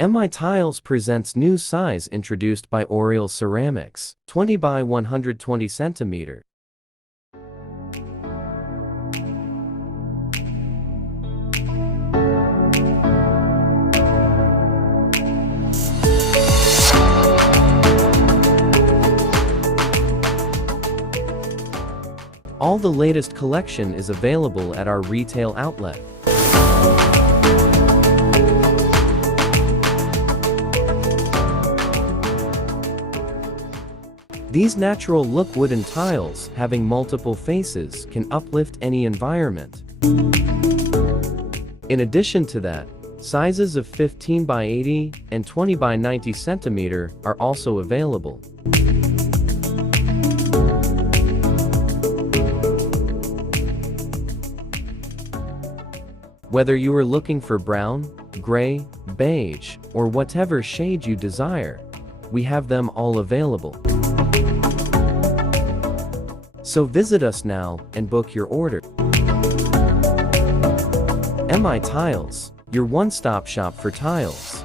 MI Tiles presents new size introduced by Oriel Ceramics, 20 by 120 cm. All the latest collection is available at our retail outlet. These natural look wooden tiles, having multiple faces, can uplift any environment. In addition to that, sizes of 15 by 80 and 20 by 90 cm are also available. Whether you are looking for brown, gray, beige, or whatever shade you desire, we have them all available. So visit us now and book your order. MI Tiles, your one-stop shop for tiles.